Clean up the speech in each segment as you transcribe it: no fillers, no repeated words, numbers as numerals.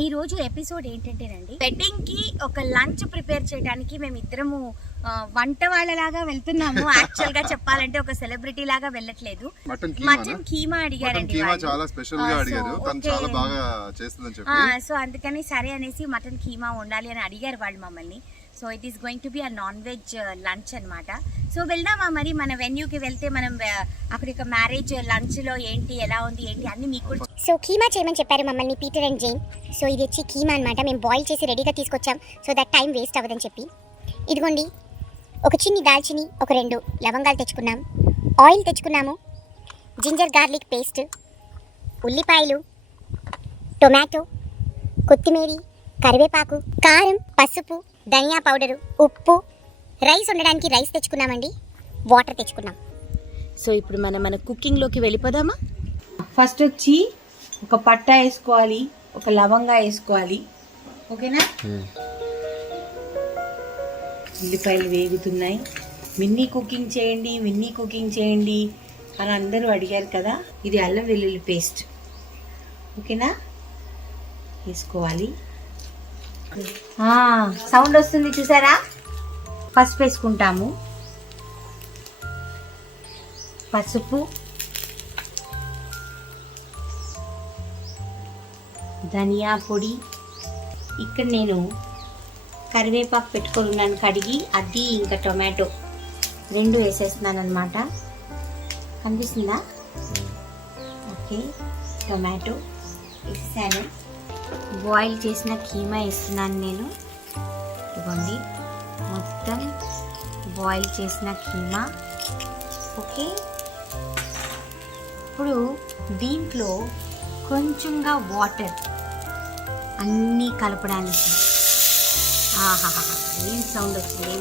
ఈ రోజు ఎపిసోడ్ ఏంటంటేనండి, వెడ్డింగ్ కి ఒక లంచ్ ప్రిపేర్ చేయడానికి మేము ఇద్దరము వంట వాళ్ళలాగా వెళ్తున్నాము. యాక్చువల్ గా చెప్పాలంటే ఒక సెలబ్రిటీ లాగా వెళ్ళట్లేదు. మటన్ కీమా అడిగారండి, చాలా స్పెషల్ గా అడిగారు. తను చాలా బాగా చేస్తుందని చెప్పి సో అందుకని సరే అనేసి మటన్ కీమా ఉండాలి అని అడిగారు వాళ్ళు మమ్మల్ని. So it is going to be a non veg lunch అనమాట. సో వెళ్దామా మరి మన వెన్యూకి వెళ్తే మనం అక్కడ ఒక మ్యారేజ్ లంచ్ లో ఏంటి ఎలా ఉంది ఏంటి అన్ని మీకు. సో కీమా చేయమని చెప్పారు మమ్మల్ని పీటర్ అండ్ జైన్. సో ఇది వచ్చి కీమా అనమాట. మేము బాయిల్ చేసి రెడీగా తీసుకొచ్చాం సో దట్ టైం వేస్ట్ అవ్వదని చెప్పి. ఇదిగోండి, ఒక చిన్ని దాల్చిని, ఒక 2 లవంగాలు తెచ్చుకున్నాం, ఆయిల్ తెచ్చుకున్నాము, జింజర్ గార్లిక్ పేస్ట్, ఉల్లిపాయలు, టొమాటో, కొత్తిమీర, కరివేపాకు, కారం, పసుపు, ధనియా పౌడరు, ఉప్పు, రైస్ ఉండడానికి రైస్ తెచ్చుకున్నామండి, వాటర్ తెచ్చుకున్నాం. సో ఇప్పుడు మన కుకింగ్లోకి వెళ్ళిపోదామా? ఫస్ట్ వచ్చి ఒక పట్ట వేసుకోవాలి, ఒక లవంగా వేసుకోవాలి. ఓకేనా? ఉల్లిపాయలు వేగుతున్నాయి. మిన్నీ కుకింగ్ చేయండి అని అందరూ అడిగారు కదా. ఇది అల్లం వెల్లుల్లి పేస్ట్. ఓకేనా? వేసుకోవాలి. సౌండ్ వస్తుంది చూసారా? పసుపు వేసుకుంటాము, పసుపు, ధనియా పొడి. ఇక్కడ నేను కరివేపాకు పెట్టుకొని ఉన్నాను కడిగి, అది ఇంకా టొమాటో 2 వేసేస్తున్నాను అనమాట. కనిపిస్తుందా? ఓకే, టొమాటో వేసాను. బాయిల్ చేసిన కీమా వేస్తున్నాను నేను. ఇదిగోండి, మొత్తం బాయిల్ చేసిన కీమా. ఓకే, ఇప్పుడు దీంట్లో కొంచెంగా వాటర్ అన్నీ కలపడానికి. ఆహాహా, ఏం సౌండ్ వచ్చింది.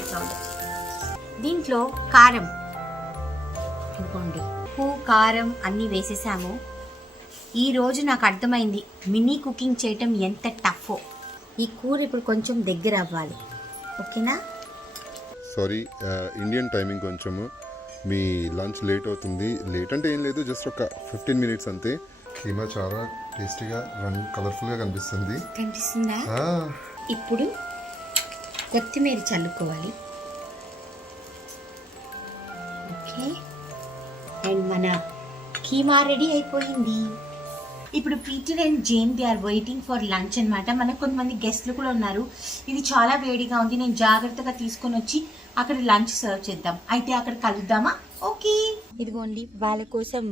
దీంట్లో కారం, ఇదిగోండి, ఉప్పు, కారం అన్నీ వేసేసాము. ఈరోజు నాకు అర్థమైంది మినీ కుకింగ్ చేయటం ఎంత టఫో. ఈ కూర ఇప్పుడు కొంచెం దగ్గర అవ్వాలి. ఓకేనా? సారీ, ఇండియన్ టైమింగ్ కొంచెము మీ లంచ్ లేట్ అవుతుంది. లేట్ అంటే ఏం లేదు, జస్ట్ ఒక 15 minutes అంతే. కీమా చాలా టేస్టీగా కలర్ఫుల్గా కనిపిస్తుందా? ఇప్పుడు కొత్తిమీర చల్లుకోవాలి. ఓకే, అండ్ మన కీమా రెడీ అయిపోయింది. ఇప్పుడు Peter and Jane they are waiting for lunch అనమాట. మనకు కొంతమంది గెస్ట్లు కూడా ఉన్నారు. ఇది చాలా వేడిగా ఉంది, నేను జాగ్రత్తగా తీసుకొని వచ్చి అక్కడ లంచ్ సర్వ్ చేద్దాం. అయితే అక్కడ కలుద్దామా? ఓకే. ఇదిగోండి, వాళ్ళ కోసం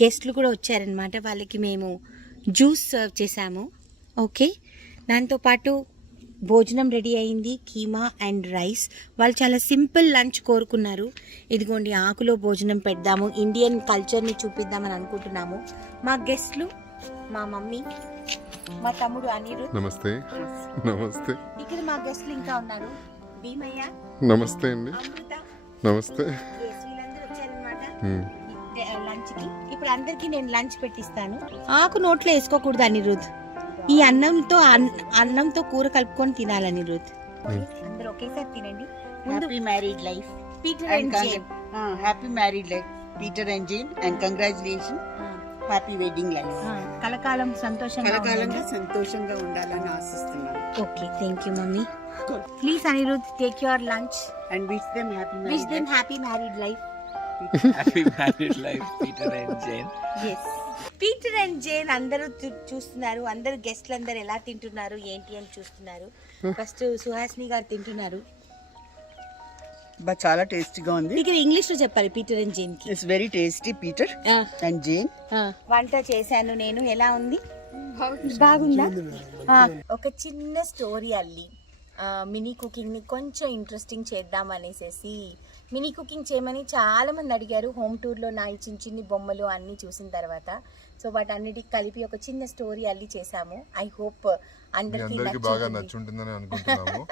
గెస్ట్లు కూడా వచ్చారనమాట. వాళ్ళకి మేము జ్యూస్ సర్వ్ చేసాము. ఓకే, దాంతోపాటు భోజనం రెడీ అయింది, కీమా అండ్ రైస్. వాళ్ళు చాలా సింపుల్ లంచ్ కోరుకున్నారు. ఇదిగోండి, ఆకులో భోజనం పెడదాము, ఇండియన్ కల్చర్ని చూపిద్దామని అనుకుంటున్నాము. మా గెస్ట్లు మా మమ్మీ, మా తమ్ముడు అనిరుద్. నమస్తే. ఇక్కడ మా గెస్ట్లు ఇంకా ఉన్నారు. భీమయ్య, నమస్తే అండి. అమృత, నమస్తే. వీళ్ళందరూ వచ్చారనమాట లంచ్ కి. ఇప్పుడు అందరికి నేను లంచ్ పెట్టిస్తాను. ఆకు నోట్లో వేసుకోకూడదు అనిరుద్. ఈ అన్నంతో కూర కలుపుకొని తినాలి అనిరుద్. అందరూ ఒకేసారి తినండి. Happy married life Peter and Jane. Happy married life Peter and Jane and congratulation. Happy wedding life. కలకాలం సంతోషంగా ఉండాలని ఆశిస్తున్నాను. Okay, thank you mummy. Please Anirudh, take your lunch and wish them happy married life. Happy married life, Peter and Jane. Yes. Peter and Jane అందరూ చూస్తున్నారు. అందరూ గెస్ట్లు అందరూ ఎలా తింటున్నారు ఏంటి అని చూస్తున్నారు. ఫస్ట్ సుహాసిని గారు తింటున్నారు. చాలా టేస్టీగా ఉంది. ఇక్కడ ఇంగ్లీష్ లో చెప్పాలి పీటర్ అండ్ జేన్ కి. It's very tasty Peter and Jane. వంట చేశాను నేను. ఎలా ఉంది? బాగుందా? ఒక చిన్న స్టోరీ అల్లి మినీ కుకింగ్ ని కొంచెం ఇంట్రెస్టింగ్ చేద్దాం అనేసి మినీ కుకింగ్ చేయమని చాలా మంది అడిగారు. హోమ్ టూర్ లో నా చిన్ని బొమ్మలు అన్ని చూసిన తర్వాత. సో వాటన్నిటికి కలిపి ఒక చిన్న స్టోరీ అల్లి చేసాము. ఐ హోప్ అందరికి బాగా నచ్చుంటుందని అనుకుంటున్నాము.